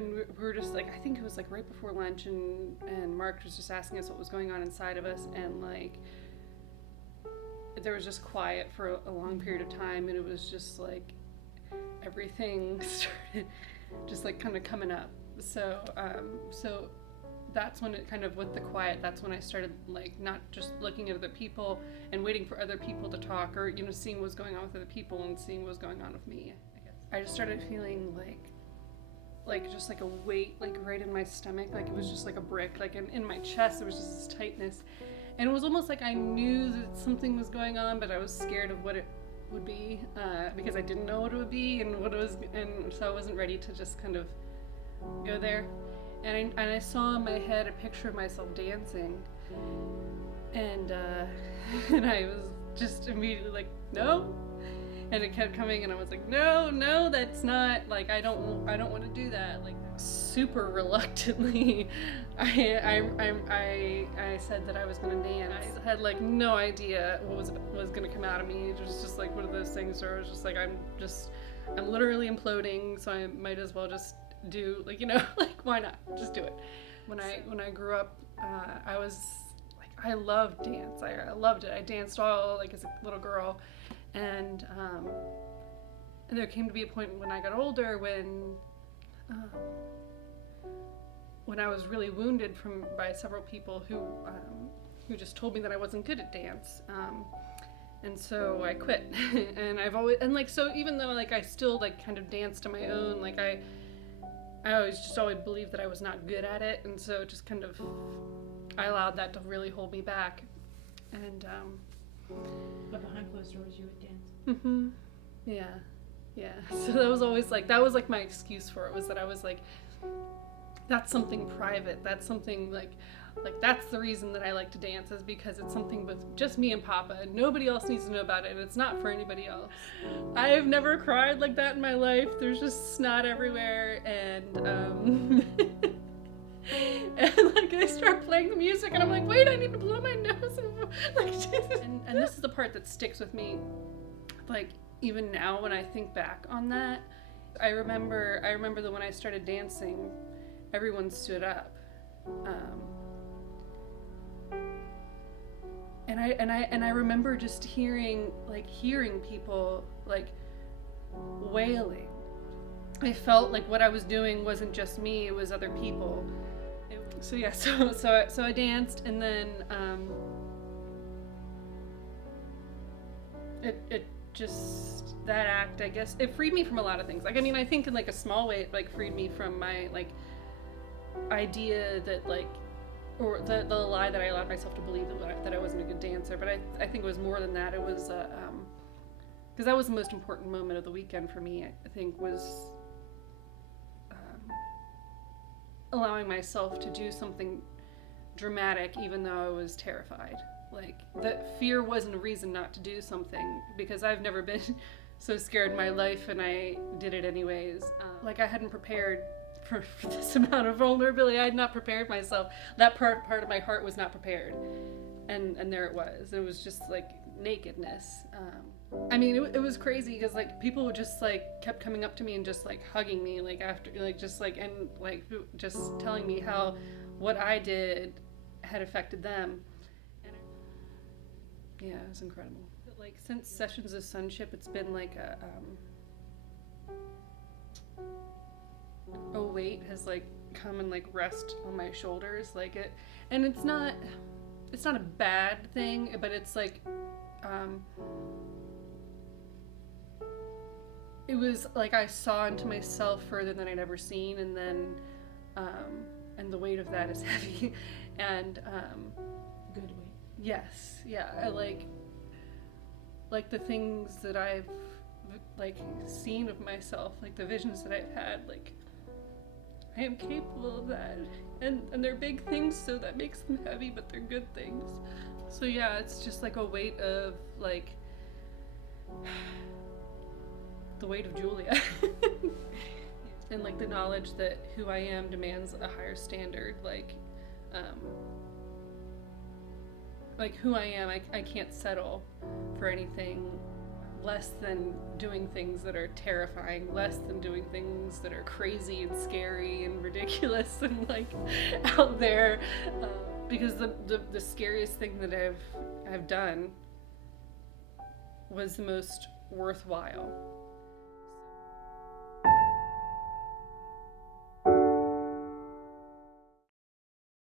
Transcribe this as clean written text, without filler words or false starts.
when we were just like, I think it was like right before lunch, and Mark was just asking us what was going on inside of us, and like there was just quiet for a long period of time, and it was just like everything started just like kind of coming up. So that's when it kind of, with the quiet, that's when I started like not just looking at other people and waiting for other people to talk, or seeing what was going on with other people and seeing what was going on with me. I just started feeling like just like a weight like right in my stomach, like it was just like a brick, like in my chest there was just this tightness, and it was almost like I knew that something was going on, but I was scared of what it would be, because I didn't know what it would be and what it was, and so I wasn't ready to just kind of go there. And I saw in my head a picture of myself dancing, and and I was just immediately like, no. And it kept coming, and I was like, no, that's not, like, I don't want to do that. Like, super reluctantly, I said that I was going to dance. I had like no idea what was going to come out of me. It was just like one of those things where I was just like, I'm literally imploding, so I might as well just do, like, like, why not? Just do it. When I grew up, I was like, I loved dance. I loved it. I danced all like as a little girl. And there came to be a point when I got older when I was really wounded by several people who just told me that I wasn't good at dance, and so I quit. And like, so even though like I still like kind of danced on my own, like I always believed that I was not good at it, and so it just kind of, I allowed that to really hold me back. And but behind closed doors you would dance. Mm-hmm. Yeah. So that was always like, that was like my excuse for it, was that I was like, that's something private. That's something like that's the reason that I like to dance, is because it's something with just me and Papa, and nobody else needs to know about it, and it's not for anybody else. I have never cried like that in my life. There's just snot everywhere, and and like I start playing the music, and I'm like, wait, I need to blow my nose, and this is the part that sticks with me. Like, even now when I think back on that, I remember that when I started dancing, everyone stood up, and I remember just hearing people like wailing. I felt like what I was doing wasn't just me; it was other people. So I danced, and then it just, that act, I guess, it freed me from a lot of things. Like, I mean, I think in like a small way, it like freed me from my like idea that like, or the lie that I allowed myself to believe that I wasn't a good dancer. But I think it was more than that. It was because that was the most important moment of the weekend for me, I think, was allowing myself to do something dramatic even though I was terrified. Like, that fear wasn't a reason not to do something, because I've never been so scared in my life, and I did it anyways. Like, I hadn't prepared for this amount of vulnerability. I had not prepared myself. That part of my heart was not prepared, and there it was. It was just like nakedness. I mean, it was crazy, because like people just like kept coming up to me and just like hugging me, like after, like just like, and like just telling me how what I did had affected them. Yeah, it was incredible. But like, since Sessions of Sonship, it's been like a weight has like come and like rest on my shoulders, like it, and it's not a bad thing, but it's like it was like I saw into myself further than I'd ever seen, and then and the weight of that is heavy, and good weight. Yes, yeah, I like the things that I've like seen of myself, like the visions that I've had, like I am capable of that, and they're big things, so that makes them heavy, but they're good things. So yeah, it's just like a weight of like the weight of Julia. And like the knowledge that who I am demands a higher standard, like who I am, I can't settle for anything less than doing things that are terrifying, less than doing things that are crazy and scary and ridiculous and like out there, because the scariest thing that I've done was the most worthwhile.